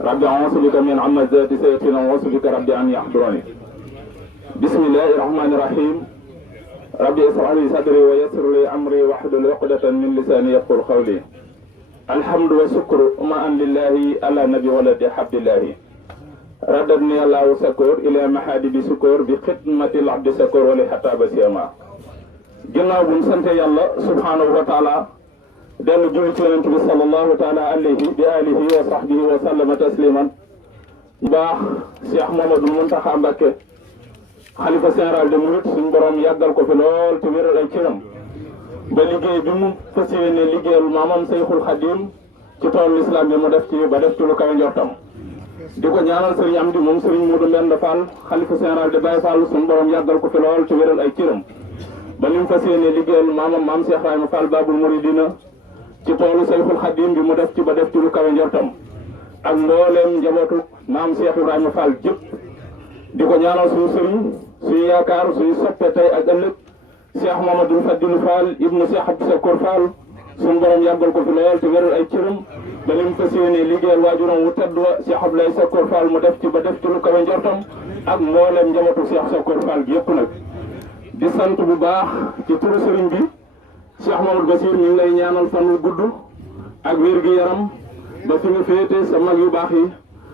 رب أعوذ بك من همزات الشياطين وأعوذ بك رب أن يحضرون. بسم الله الرحمن الرحيم. رب اشرح لي صدري ويسر لي أمري واحلل عقدة من لساني يفقهوا قولي. الحمد والشكر ما أن لله على نبي ولد حبد الله. ردني الله سكور إلى محادب سكور بخدمة العبد سكور ولحتاب سيما. ginnaaw bu ñu sant yàlla subhanahu wa taala dellu julli ci yonent bi sallallahu taala alayhi bi alihi wa sahbihi wa sallama tasliman baax Cheikh Mamadou Mountakha Mbacké xalifa général de Mouride suñu borom yàggal ko fi lool te wéral ay cëram ba liggéey bi mu fas yéene liggéeyal maamam Seyxul Xadim ci toolu islam bi mu def ci ba def ci lu kawe njortam di ko ñaanal sëriñ Amdi moom sëriñ Modou Mbend Fall xalifa général de Baye Fall suñu borom yàggal ko fi lool te wéral ay cëram ba ni mu fas yéene liggéeyal maamam maam Cheikh Ibrahima Fall Babul Mouridina ci toolu Seyxul Xadim bi mu def ci ba def ci lu kawe njortam ak mbooleem njabootu maam Cheikh Ibrahima Fall jëpp di ko ñaanal suñu sëriñ suñu yaakaar suñu soppe tey ak ëllëg Cheikh Mamadou Fadilou Fall ibnu Cheikh Abdou Sakour Fall suñu borom yàggal ko fi lool te wéral ay cëram ba ni mu fas yéene liggéeyal waajuram wu tedd wa Cheikh Abdoulaye Sakour Fall mu def ci ba def ci lu kawe njortam ak mbooleem njabootu Cheikh Sakour Fall gi yëpp nag di sant bu baax ci turu sëriñ bi Cheikh Mamadou Bassir ñu ngi lay ñaanal fan wu gudd ak wér gi yaram ba fi nga féete sa mag yu baax yi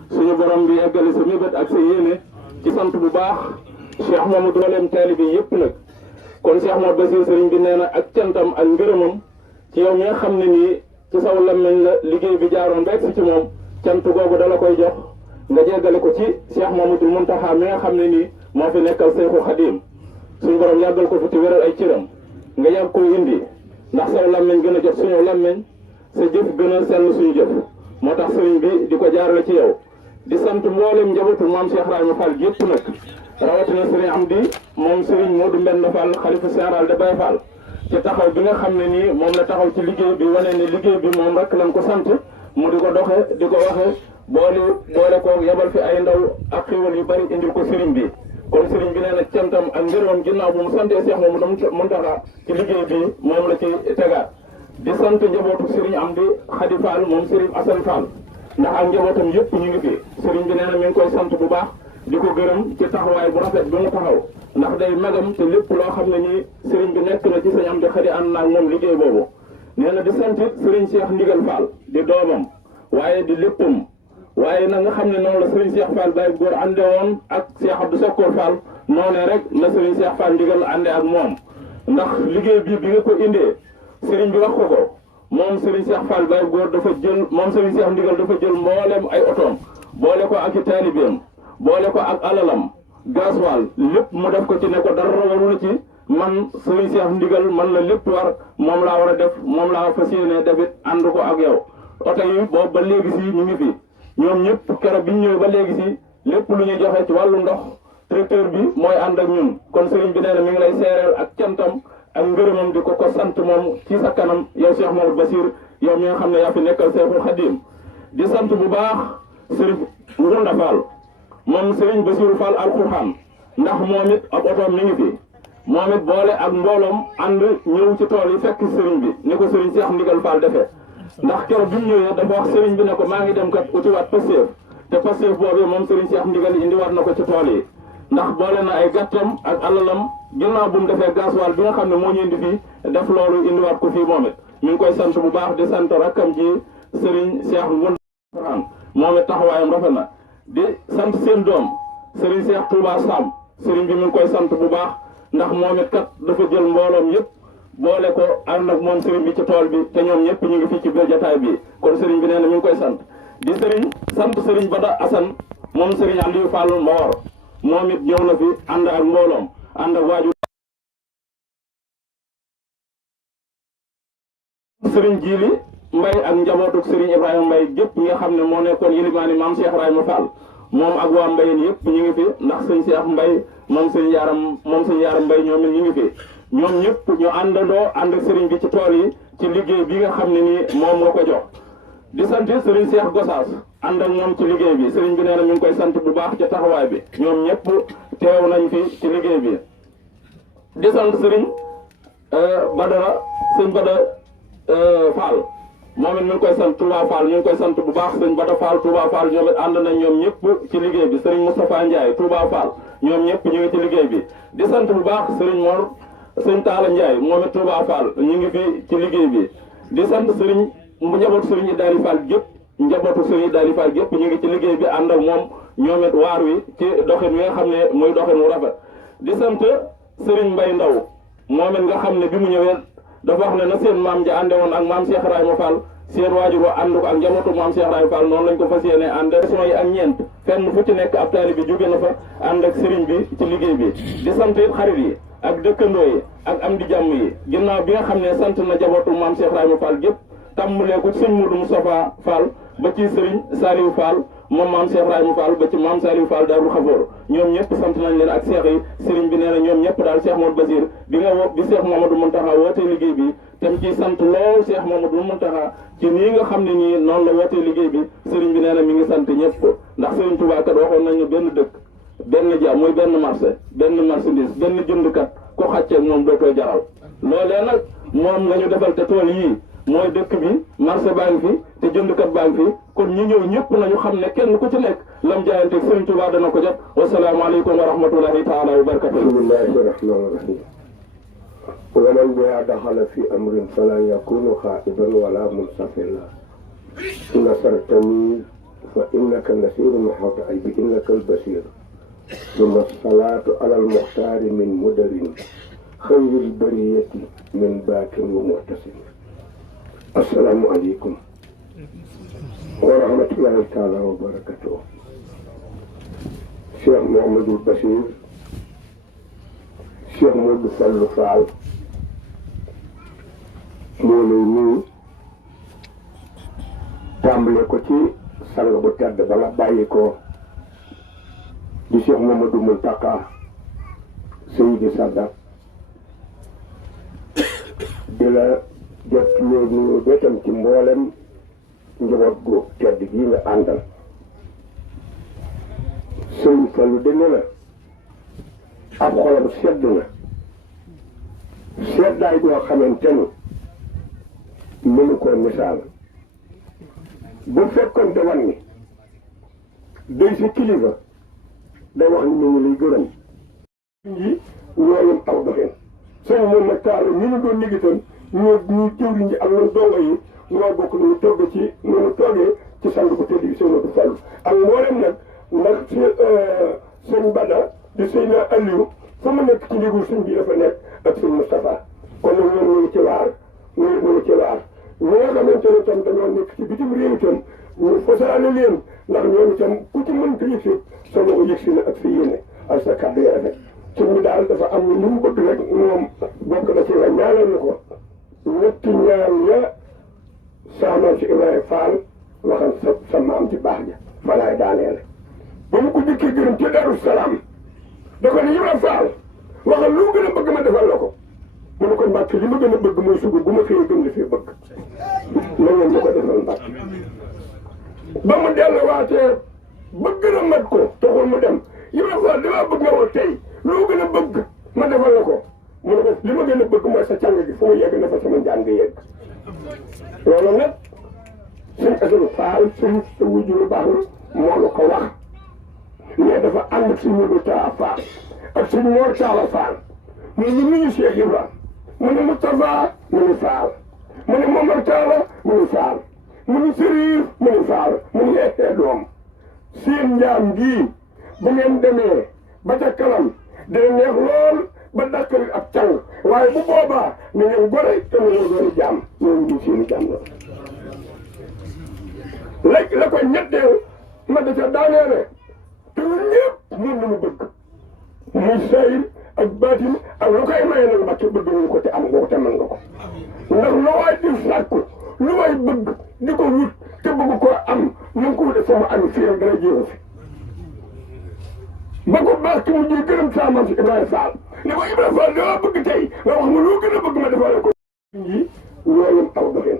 suñu borom bi eggale sa mébét ak sa yéene ci sant bu baax Cheikh Mamadou dooleem taalibe yëpp nag kon Cheikh Mamadou Bassir sëriñ bi nee na ak cantam ak ngërëmam ci yow mi nga xam ne nii ci saw lammeñ la liggéey bi jaaroon ba egsi ci moom cant googu dala koy jox nga jéggale ko ci Cheikh Mamadou Mountakha mi nga xam ne nii moo fi nekkal Seyxul Xadim suñu borom yàggal ko fi te wéral ay cëram nga yàgg koy indi ndax saw lammeñ gën a jot suñu lammeñ sa jëf gën a sell suñu jëf moo tax sëriñ bi di ko jaarale ci yow di sant mboolem njabootu maam Cheikh Ibrahima Fall yëpp nag rawatina sëriñ Amdi moom sëriñ Modou Mbend Fall xalifa général de Baye Fall ci taxaw bi nga xam ne nii moom la taxaw ci liggéey bi wane ne liggéey bi moom rek lañ ko sant mu di ko doxe di ko waxe boole ko yebal fi ay ndaw ak xéwal yu bari indil ko sëriñ bi kon sëriñ bi nee na cantam ak ngërëmam ginnaaw bu mu santee Cheikh Mamadou Mountakha ci liggéey bi moom la ci tegaat di sant njabootu sëriñ Amdi Khady Fall moom sëriñ Assane Fall ndax ak njabootam yëpp ñu ngi fi sëriñ bi nee na mi ngi koy sant bu baax di ko gërëm ci taxawaay bu rafet bi mu taxaw ndax day magam te lépp loo xam ne nii sëriñ bi nekk na ci sëriñ Amdi Khady ànd naag moom liggéey boobu nee na di sant sëriñ Cheikh Ndigal Fall di doomam waaye di léppam waaye na nga xam ne noonu la sëriñ Cheikh Fall Baye góor ànde woon ak Cheikh Abdou Sakour Fall noonee rek la sëriñ Cheikh Fall Ndigal ànde ak moom ndax liggéey bi nga ko indee sëriñ bi wax ko ko moom sëriñ Cheikh Fall Baye góor dafa jël moom sëriñ Cheikh Ndigal dafa jël mboolem ay otoom boole ko ak i taalibeem boole ko ak alalam gasoil lépp mu def ko ci ne ko dara warul ci man sëriñ Cheikh Ndigal man la lépp war moom laa war a def moom laa fas yéene defit ànd ko ak yow oto yi boobu ba léegi si ñu ngi fi ñoom ñëpp keroog bi ñu ñëwee ba léegi si lépp lu ñuy joxe ci wàllu ndox tracteur bi mooy ànd ak ñun kon sëriñ bi nee na mi ngi lay seereel ak cantam ak ngërëmam di ko sant moom ci sa kanam yow Cheikh Mamadou Bassir yow mi nga xam ne yaa fi nekkal Seyxul Xadim di sant bu baax sëriñ Ngunda Fall moom sëriñ Bassirou Fall alxuraan ndax moom it ab otoom mi ngi fi moom it boole ak mbooloom ànd ñëw ci tool yi fekk sëriñ bi ni ko sëriñ Cheikh Ndigal Fall defee ndax keroog bi mu ñëwee dafa wax sëriñ bi ne ko maa ngi dem kat utiwaat Pastef te Pastef boobu moom sëriñ Cheikh Ndigal indiwaat na ko ci tool yi ndax boole na ay gàttam ak alalam ginnaaw bu mu defee gasoil bi nga xam ne moo ñu indi fii def loolu indiwaat ko fii moom it mi ngi koy sant bu baax di sant rakkam ji sëriñ Cheikh Ngunda moom it taxawaayam rafet na di sant seen doom sëriñ Cheikh Touba Sam sëriñ bi mi ngi koy sant bu baax ndax moom it kat dafa jël mbooloom yëpp boole ko ànd ak moom sëriñ bi ci tool bi te ñoom ñëpp ñu ngi fii ci biir jotaay bi kon sëriñ bi nee na mi ngi koy sant di sant sëriñ Bada Assane moom sëriñ Aliou Fall Mawar moom it ñëw na fi ànd ak mbooloom ànd ak waajur Serigne Jili Mbaye ak njabootuk Serigne Ibrahima Mbaye gépp ñi nga xam ne moo nekkoon yilimaani maam Cheikh Ibrahima Fall moom ak waa Mbayeen yëpp ñu ngi fi ndax sëñ Cheikh Mbaye moom sëñ Yaaram Mbaye ñoom it ñu ngi fi ñoom ñëpp ñu àndandoo ànd ak Serigne bi ci tool yi ci liggéey bi nga xam ne nii moom nga ko jox di sant Serigne Cheikh Gossas ànd ak ñoom ci liggéey bi Serigne bi nee na mi ngi koy sant bu baax ca taxawaay bi ñoom ñëpp teew nañ fi ci liggéey bi di sant Serigne Badara sëñ Bada Fall moom it mi ngi koy sant Touba Fall ñu ngi koy sant bu baax sëñ Bada Fall Touba Fall ñoom it ànd nañ ñoom ñëpp ci liggéey bi Serigne Moustapha Ndiaye Touba Fall ñoom ñëpp ñu ngi ci liggéey bi di sant bu baax Serigne Mor sëñ Talla Ndiaye moom it Touba Fall ñu ngi fi ci liggéey bi di sant Serigne njabootu Serigne Idali Fall gépp njabootu Serigne Idali Fall gépp ñu ngi ci liggéey bi ànd ak moom ñoom it waar wi ci doxin wi nga xam ne mooy doxin wu rafet di sant Serigne Mbaye Ndaw moom it nga xam ne bi mu ñëwee dafa wax ne na seen maam ja ànde woon ak maam Cheikh Ibrahima Fall seen waajur wa ànd ko ak njabootu maam Cheikh Ibrahima Fall noonu lañ ko fas yéene ànd régions yi ak ñeent fenn fu ci nekk ab taalibe bi jóge na fa ànd ak Serigne bi ci liggéey bi di sant it xarit yi ak dëkkandoo yi ak am di jàmm yi ginnaaw bi nga xam ne sant na njabootu maam Cheikh Ibrahima Fall gépp tàmbalee ko sëñ Moudou Moustapha Fall ba ci Serigne Saliou Fall moom maam Cheikh Ibrahima Fall ba ci maam Saliou Fall Daaru Xafoor ñoom ñëpp sant nañ leen ak seex yi Serigne bi nee na ñoom ñëpp daal Cheikh Modou Basir bi nga bi Cheikh Mamadou Mountakha wootee liggéey bi tam ci sant lool Cheikh Mamadou Mountakha ci nii nga xam ne nii noonu la wootee liggéey bi Serigne bi nee na mi ngi sant ñëpp ndax Serigne Touba kat waxoon nañu benn dëkk benn ja muy benn marché benn marchandise benn jëndkat ko xàcceeg moom dootoo jaral loolee nag moom nga ñu defal te tool yii mooy dëkk bi marché baa ngi fi te jëndkat baa ngi fi kon ñi ñëw ñëpp nañu xam ne kenn ku ci nekk lam jaayanteeg Serigne Touba dana ko jot wasalaamaaleykum wa rahmatulahi taala wa barakatuh. bismillahi rahmani rahim. ومن بها دخل في أمر فلا يكون خائبا ولا منصفلا نصرتني فإنك نسير محوط عيبي إنك البصير ثم الصلاة على المختار من مدر خير البرية من باك ومعتصم. السلام عليكم ورحمة الله تعالى وبركاته. شيخ محمد البشير Cheikh Modou Fallou Fall moo lay nuyu tàmbale ko ci sang bu tedd ba nga bàyyi ko di Cheikh Mamadou Mountakha Seydi Sadat di la jot loolu nuyu betam ci mboolem njaboot gu tedd gi nga àndal Sëñ Fallou de ne la ab xolam sedd na seddaay goo xamante ni mënu koo misaal bu fekkoon te wan ni day si kilifa day wax ni mu ngi lay gërëm yi ñooyam aw doxin sëñ moom nag taala ñu ñu doon liggéeyam ñu jëwriñ ji ak ñun dongo yi ñoo bokk nu mu togg ci nu mu toggee ci sang bu tëdd bi sëñ Modou Fall ak mboolem nag ndax ci sëñ Bada di sëñ Aliou fa mu nekk ci ndigu sëñ bi dafa nekk ak sëñ Moustapha kon nag ñoom ñu ngi ci waar ñu ngi ci waar ñi nga xamante ne tam dañoo nekk ci bitim réew itam ñu fasaale leen ndax ñoom itam ku ci mënta yëg si sa loxo yëg si na ak sa yéene ak sa kàddu yi rafet sëñ bi daal dafa am lu mu bëgg rek moom bokk na ci la ñaanal na ko ñetti ñaan ya saamaam si Ibrahima Fall waxal sa maam ci baax ja fa laay daaneel ba mu ko jëkkee gërëm ci Darou Salaam da ko ne Ibrahima Fall waxal lu gën a bëgg ma defal la ko mu ne ko Mbàkke li ma gën a bëgg mooy suba bu ma xëyee gëm la fee bëgg na ngeen ma ko defal Mbàkke ba mu delluwaatee bëgg na mat ko taxul mu dem Ibrahima Fall damaa bëgg nga wax tey loo gën a bëgg ma defal la ko mu ne ko li ma gën a bëgg mooy sa càng gi fu mu yegg na fa sama njàng yegg loolu nag suñ Assane Fall suñ sa wujuru baax na moo la ko wax mais dafa ànd ak suñ Modou Taa Fall ak suñ Mor Talla Fall mu ne ñu nuyu Cheikh Ibrahima mu ne Moustapha mu ne Fall mu ne Momar Talla mu ne Fall mu ne Sëriif mu ne Fall mu ne eexee doom seen njaam gii bu ngeen demee ba ca kanam dina neex lool ba dàqali ab càng waaye bu boobaa na ngeen gore te na ngeen doon jaam ñooñu ñu seeni jaam la léegi la ko ñetteel ma da ca daaneele te ñun ñëpp moom la mu bëgg muy sayir ak baatin ak lu koy maye nag Mbàkke bëgg nañu ko te am nga ko te mën nga ko ndax lu waay di sàkku lu waay bëgg di ko wut te bëgg koo am na nga ko wute sama am fii rek dara jéego fi ba ko baax ki mujjee gërëm saa maam si Ibrahima Fall ne ko Ibrahima Fall dama bëgg tey nga wax ma loo gën a bëgg ma defal ko yi ñoo yem aw doxin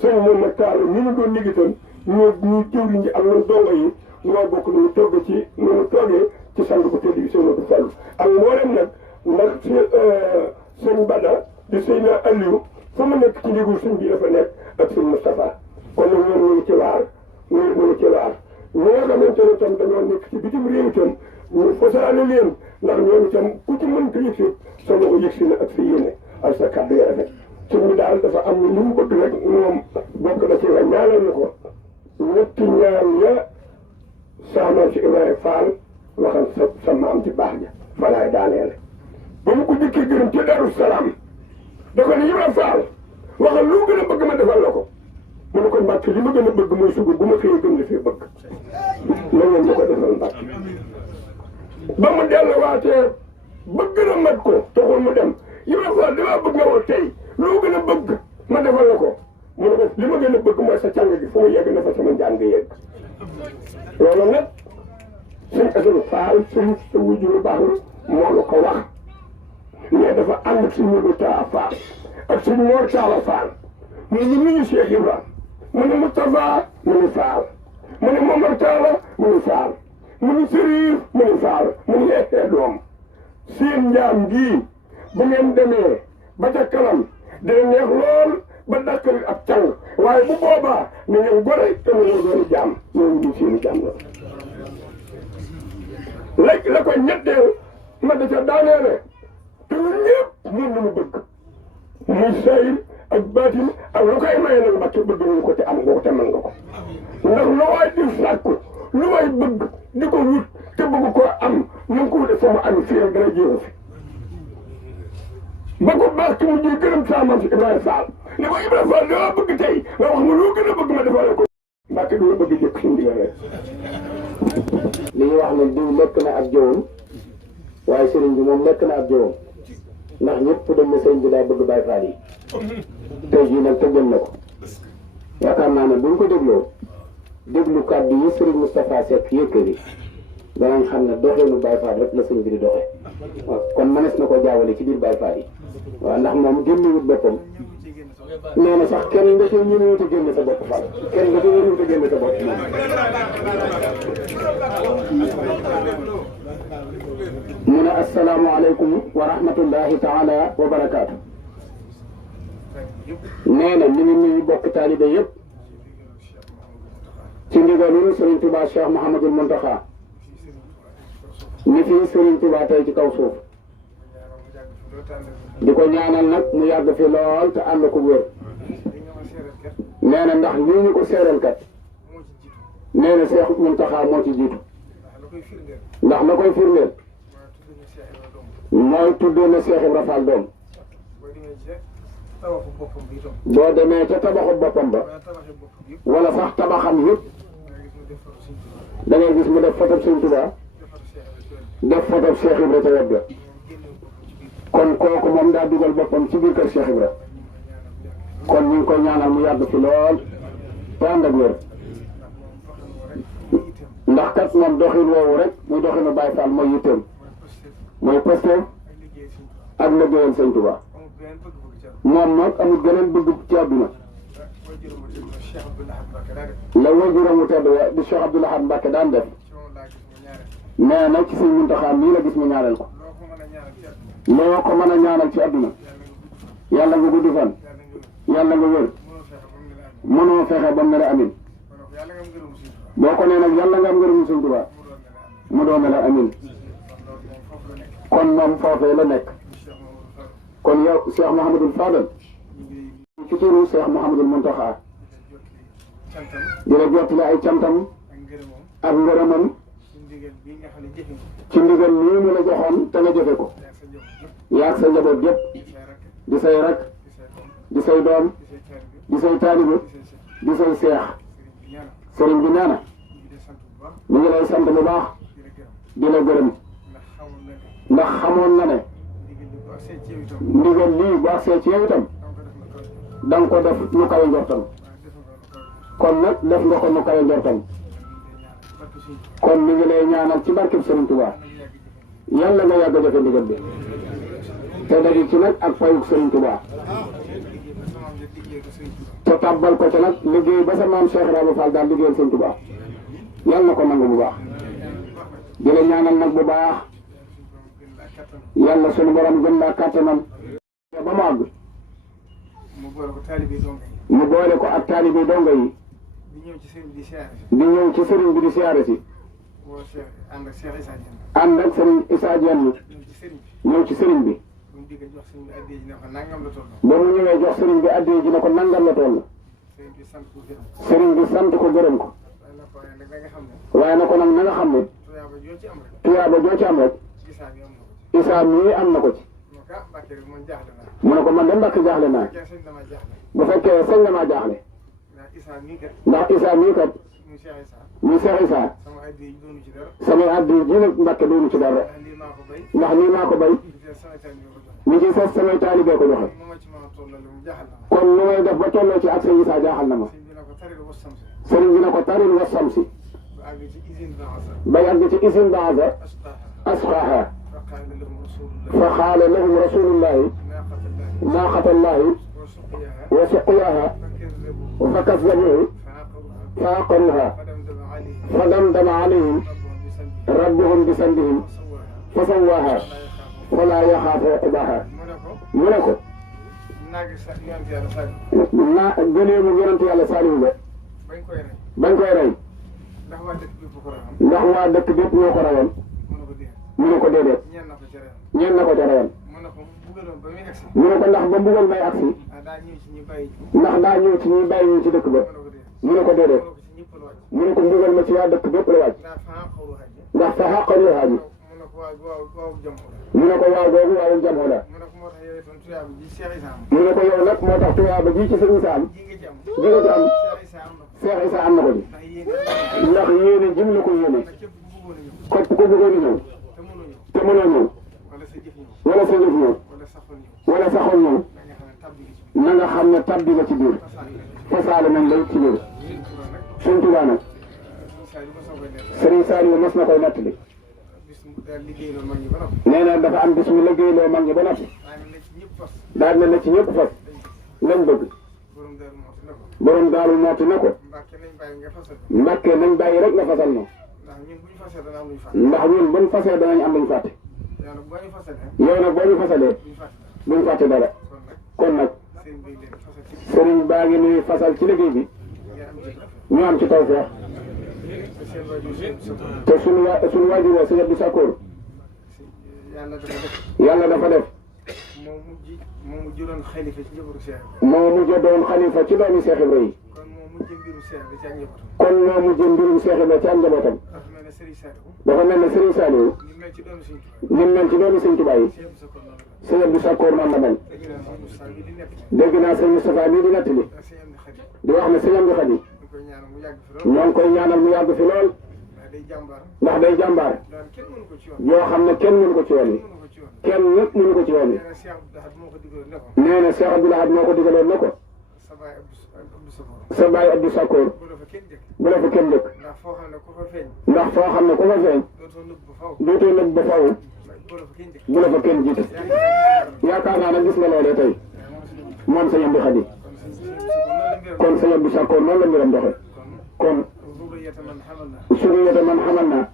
sëñ moom nag taal ni ñu doon liggéeyam ñu jëwriñ ji ak ñun dongo yi ñoo bokk nu mu togg ci nu mu toggee ci sang bu tëdd bi sëñ Modou Fall ak mboolem nag ndax si sëñ Bada di sëñ Aliou fa mu nekk ci ndigal sëñ bi dafa nekk ak sëñ Moustapha kon nag ñoom ñu ngi ci waar ñu ngi ci waar ñi nga xamante ne tam dañoo nekk ci bitim réew itam ñu fasaale leen ndax ñoom itam ku ci mënta yëg si sa loxo yëg si na ak sa yéene ak sa kàddu ya rafet sëñ bi daal dafa am lu mu bëgg rek moom bokk na ci la ñaanal na ko ñetti ñaan ya sa maam si Ibrahima Fall waxal sa maam ci baax ja fa laay daaneele ba mu ko jëkkee gërëm ci Darou Salaam da ko ne Ibrahima Fall waxal lu gën a bëgg ma defal la ko mu ne ko Mbàkke li ma gën a bëgg mooy suba bu ma xëyee gëm la fii bëgg na ngeen ma ko defal Mbàkke ba mu delluwaatee bëgg na mat ko taxul mu dem Ibrahima Fall damaa bëgg nga woo tey loo gën a bëgg ma defal la ko mu ne ko li ma gën a bëgg mooy sa càng gi fu mu yegg na fa sama njàng yegg loolu nag suñ Assane Fall suñ sa wujuru baax na moo la ko wax mais dafa ànd ak suñ Modou Taa Fall ak suñ Mor Talla Fall mu ne ñu nuyu Cheikh Ibra mu ne Moustapha mu ne Fall mu ne Momar Talla mu ne Fall mu ne Sëriif mu ne Fall mu ne yeexee doom seen njaam gii bu ngeen demee ba ca kanam dina neex lool ba dàkkal ab càng waaye bu boobaa na ngeen gore te mu ngeen doon jaam ñooñu ñu seeni jaam la léegi la koy ñetteel ma da ca daaneele te ñun ñëpp moom la mu bëgg muy sayir ak baatin ak lu koy maye nag Mbàkke bëgg nañu ko te am nga ko te mën nga ko ndax lu waay di sàkku lu waay bëgg di ko wut te bëgg koo am na nga ko wute sama am fii rek dara jéego fi ba ko baax ki mujjee gërëm saa maam si Ibrahima Fall ne ko Ibrahima Fall dama bëgg tey nga wax ma loo gën a bëgg ma defal ko Mbàkke du la bëgg jëkk suñu digal rek li ñu wax ne diw lekk na ab jëwam waaye sëriñ bi moom lekk na ab jëwam ndax ñëpp dañ ne sëriñ bi daa bëgg Baay Faal yi tey jii nag tëggal na ko yaakaar naa ne buñ ko déglu kàddu yi sëriñ Moustapha Seck yëkkati danañ xam ne doxeenu Baay Faal rek la sëriñ bi di doxe waaw kon mënees na ko jaawale ci biir Baay Faal yi waaw ndax moom génnewut boppam nee na sax kenn nga ci ñëwut a génne sa bopp Fall kenn nga ci ñëwut a génne sa bopp mu ne asalaamaaleykum wa rahmatullahi taala wa barakaatu. nee na mi ngi nuyu bokk taalibe yëpp ci ndigalul Serigne Touba Cheikh Mouhamadul Mountakha mi fii Serigne Touba tey ci kaw suuf di ko ñaanal nag mu yàgg fi lool te ànd ko wér. nee na ndax lii ñu ko seeral kat nee na Cheikh Mountakha moo ci jiitu ndax la koy firndeel mooy tuddee na Cheikh Ibra Fall doom boo demee ca tabaxu boppam ba wala sax tabaxam yëpp da ngay gis mu def foto Sëñ Tuubaa def foto Cheikh Ibra ca wet ga kon kooku moom daa dugal boppam ci biir kër Cheikh Ibra kon ñu ngi koy ñaanal mu yàgg fi lool te ànd ak wér ndax kat moom doxin woowu rek muy doxinu Baay Faal mooy yitteem mooy Pastef ak liggéeyal Sëñ Tuubaa moom nag amul geneen bëgg ci àdduna la wajuram wu tedd wa di Cheikh Abdoul Ahad Mbacké daan def nee na ci Sëñ Muntaxa nii la gis mu ñaanal ko loo ko mën a ñaanal ci àdduna yàlla nga gudd fan yàlla nga wér mënoo fexe ba mu ne la amin boo ko nee nag yàlla nga am ngërëmu Sëñ Tuubaa mu doon ne la amin kon moom foofee la nekk kon yow Cheikh Mouhamadul Fadal ci turu Cheikh Mouhamadul Mountakha di la jottali ay cantam ak ngërëmam ci ndigal nii mu la joxoon te nga jëfe ko yaag sa njaboot yëpp di say rak di say doom di say taalibe di say seex sëriñ bi nee na mi ngi lay sant bu baax di la gërëm ndax xamoon na ne ndigal lii bu agsee ci yow itam da nga ko def lu kawe njortam kon nag def nga ko lu kawe njortam kon mi ngi lay ñaanal ci barkeb Sëriñ Tuubaa yàlla nga yàgg a jëfe ndigal bi te daji ci nag ak fayuk Sëriñ Tuubaa te tàbbal ko ca nag liggéey ba sa maam Cheikh Ibrahima Fall daal liggéeyal Sëriñ Tuubaa yàlla na ko nangu bu baax di la ñaanal nag bu baax yàlla sunu borom gën laa kàttanam ba mu àgg mu boole ko ak taalibe donga yi di ñëw ci sëriñ bi di siyaare si ànd ak sëriñ Issa Diène ñëw ci sëriñ bi ba mu ñëwee jox sëriñ bi addee ji ne ko nangam la toll sëriñ bi sant ko gërëm ko waaye na ko nag na nga xam ne tuyaaba joo ci am rek Issa mii am na ko ci mu ne ko man de Mbàkke jaaxle naa bu fekkee sëñ la maa jaaxle ndax Issa mii kat muy Cheikh Issa samay addi ji nag Mbàkke doonu ci dara ndax lii maa ko bay li ci ses samay taalibee ko joxe kon lu may def ba tolloo ci ak sëñ Issa jaaxal na ma sëriñ bi na ko taril wasam si ba yàgg ci isin baaza asqaaha fa qaala lahum rasulullahi naaqatallahi wa suqyaaha fa kazzabuuhu fa aqaruuha fa damdama alayhim rabbuhum bi sandihim fa sawwaaha falaa yaxaafu uqbaaha mu ne ko gëleemu yonent yàlla Saaliw ba bañ koy rey ndax waa dëkk bépp ñoo ko rawoon mu ne ko déedéet ñeen na ko ca rawoon mu ne ko ndax ba mbugal may agsi ndax daa ñëw ci ñuy bàyyi ñu ci dëkk ba mu ne ko déedéet mu ne ko mbugal ma ci waa dëkk bépp la wàcc ndax fa xaqaruuhaa ji mu ne ko waaw googu waawul jamoo la mu ne ko yow nag moo tax tuyaaba ji ci sëñ Issa am ji nga ci am Cheikh Issa am na ko ji ndax yéene jëm la ko yéene kopp ko bëggoon ñëw te mënoo ñëw wala sa jëf ñëw wala saxoon ñëw na nga xam ne tabbi nga ci biir fasaale nañ lay ci biir Sëñ Tuubaa nag Sëriñ Saaliw mas na koy nettali nee na dafa am bis mu liggéeyloo mag ñi ba noppi daal ne na ci ñëpp fas lañ bëgg borom Daaru Muxti ne ko Mbàkke nañ bàyyi rek nga fasal no ndax ñun buñ fasee danañ am luñ fàtte yow nag boo ñu fasalee buñ fàtte dara kon nag sëriñ baa ngi nuy fasal ci liggéey bi ñu am ci tawfeex te suñu waajur wa sëñ Abdou Sakkoor yàlla dafa def moo mujj doon xalifa ci doomi Cheikh Ibra yi kon moo mujj mbirum Cheikh Ibra ci am njabootam dafa mel ne Sëriñ Saaliw lim mel ci doomi Sëñ Tuubaa yi sëñ Abdou Sakkoor noonu la mel dégg naa sëñ Moustapha mii di nettali di wax ne sëñ Amdi Xadi ñoo ngi koy ñaanal mu yàgg fi lool ndax day jàmbaar yoo xam ne kenn mënu ko ci yoon wi kenn ñëpp mënu ko ci yoon wi nee na Cheikh Abdou Lahad moo ko digaloon ne ko sa baay Abdou Sakkoor bu la fa kenn dëkk ndax foo xam ne ku fa feeñ dootoo nëbb ba faw bu la fa kenn jiite yaakaar naa nag gis nga loolee tey moom sëñ Amdi Xadi kon sëñ Abdou Sakkoor noonu la mbiram doxe kon suriyata man xamalna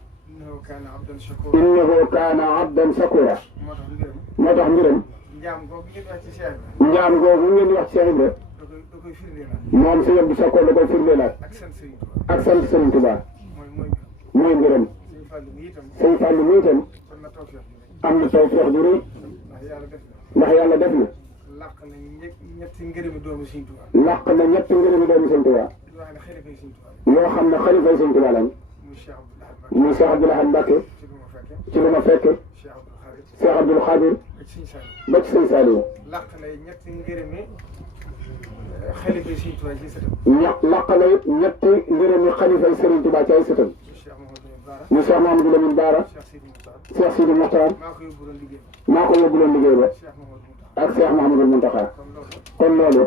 innahu kaana abdan shakura moo tax mbiram njaam googu ngeen di wax ci Cheikh Ibra moom sëñ Abdou Sakkoor da koy firndeelaat ak sant Sëriñ Tuubaa mooy mbiram sëñ Fallu mi itam am na tawfeex ju rëy ndax yàlla def na làq na ñetti ngërëmi doomu Sëñ Tuubaa yoo xam ne xalifay Sëñ Tuubaa lañ muy Cheikh Abdou Lahad Mbacké ci lu ma fekk Cheikh Abdoul Khadir ba ci Sëñ Saaliw làq na ñetti ngërëmi xalifay Sëñ Tuubaa ci sëtam làq na it ñetti ngërëmi xalifay Sëriñ Tuubaa ci ay sëtam mu Cheikh Mamadou Lamine Bara Cheikh Sidi Mokhtar maa ko yóbbuloon liggéey ba ak Cheikh Mouhamadou Mountakha kon loolu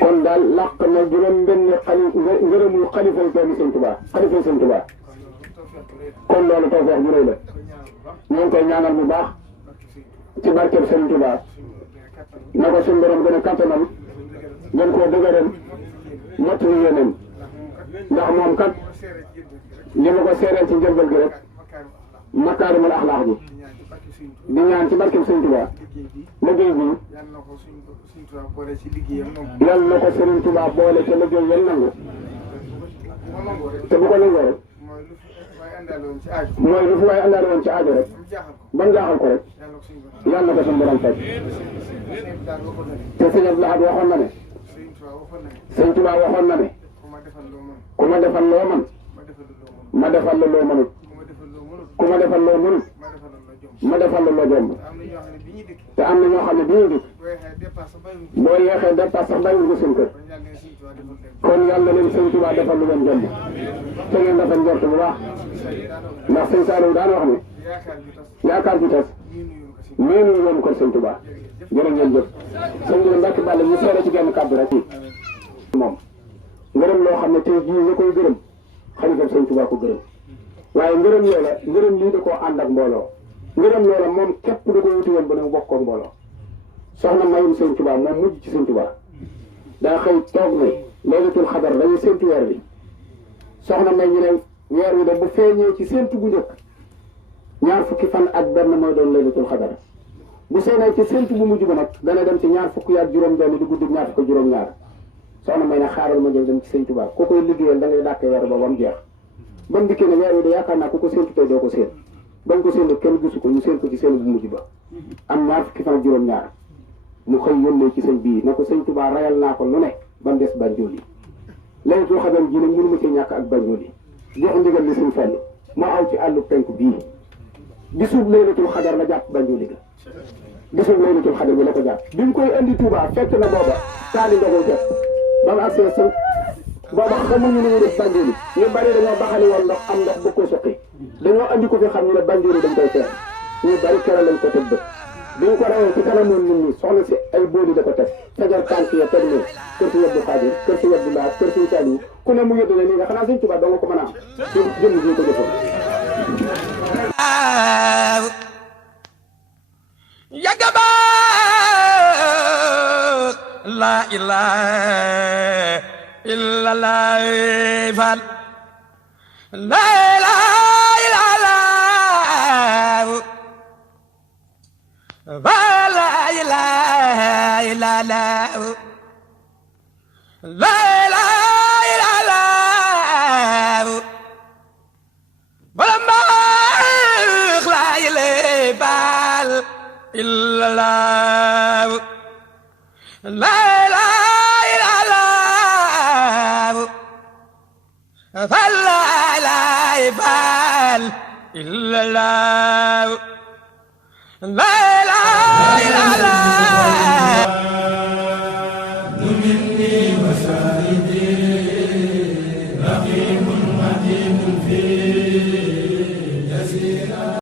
kon daal làq na juróom benn ngërëmul xalifay doomi Sëñ Tuubaa xalifay Sëñ Tuubaa kon loolu tawfeex bu rëy la ñoo ngi koy ñaanal bu baax ci barkeb Sëñ Tuubaa na ko suñu borom gën a kattanal gën koo dëgëral mottali yéeneen ndax moom kat li ma ko seereel ci njëlbal gi rek makaarimul axlaax ji di ñaan ci barkeb Sëñ Tuubaa liggéey bi yal na ko Sëñ Tuubaa boole ci liggéeyam nangu te bu ko nangoo rek mooy lu fi waaye àndaale woon ci aajo rek ba mu jaaxal ko rek yal na ko suñu borom faj te Sëñ Abdou Lahad waxoon na ne Sëñ Tuubaa waxoon na ne ku ma defal loo man ma defal la loo mënut ku ma defal loo mënut ma defal la loo jomb te am na ñoo xam ne bi ñuy dikk boo yeexee dépasse sax bàyyiwul ko seen kër kon yàlla leen Sëñ Tuubaa defal lu leen jomb te ngeen dafa njort bu baax ndax Sëñ Saaliw daan wax ne yaakaar bi tas miinu yoonu kër Sëñ Tuubaa jërë ngeen jëf sëñ bi Mbàkke Balla ñu seere ci genn kàddu rek moom ngërëm loo xam ne tey jii nga koy gërëm xalifa Sëñ Tuubaa ko gërëm waaye ngërëm loola ngërëm lii da koo ànd ak mbooloo ngërëm loola moom képp da ko wuti woon ba nag bokkoon mbooloo soxna mayum Sëñ Tuubaa moom mujj ci Sëñ Tuubaa daa xëy toog ne laylatul xadar dañuy séntu weer bi soxna may ñu ne weer wi de bu feeñee ci séntu bu njëkk ñaar fukki fan ak benn mooy doon laylatul xadar bu seenee ci séntu bu mujj ba nag dana dem ci ñaar fukki ak juróom-benn di guddi ñaar fukki juróom-ñaar soxna may ne xaaral ma jël dem ci Sëñ Tuubaa ku koy liggéeyal da ngay dàkkee weer ba ba mu jeex ba mu dikkee ne weer wi de yaakaar naa ku ko séntu tey doo ko séen bañ ko séentu kenn gisu ko ñu séen ko ci seen bu mujj ba am ñaar fukki fan ak juróom-ñaar mu xëy yónnee ci sëñ bii na ko Sëñ Tuubaa rayal naa ko lu ne ba mu des Banjul yi laylatul xadar ji nag mënu ma cee ñàkk ak Banjul yi jox ndigal li Sëñ Fallu moo aw ci àllu penku bii bisub laylatul xadar la jàpp Banjul yi bisub laylatul xadar bi la ko jàpp bi mu koy andi Touba fekk na booba taali ndogu jot ba mu agsee sëñ booba xamuñu ne ñu def Banjul yi ñu bari dañoo baxali woon ndox am ndox bu ko suqi dañoo andi ko fi xam ñu ne Banjul yi dañ koy feex ñu bari keroog lañ ko tëb bët bi ñu ko rawee ci kanamoon nit ñi soxna si ay booli da ko teg fajar tànk ya teg ne kër si yebbu Xaadir kër si yebbu Laat kër si Saliou ku ne mu yëdd ne nii nga xanaa Sëñ Tuubaa doo nga ko mën a am jëmm ji ko defoon yagaba la ilaha illallah fal la ilaha illallah la ilaha illallah la ilaha illallah balamba la ilaha illallah la ilaha illallah la ilaha illallah la ilaha illallah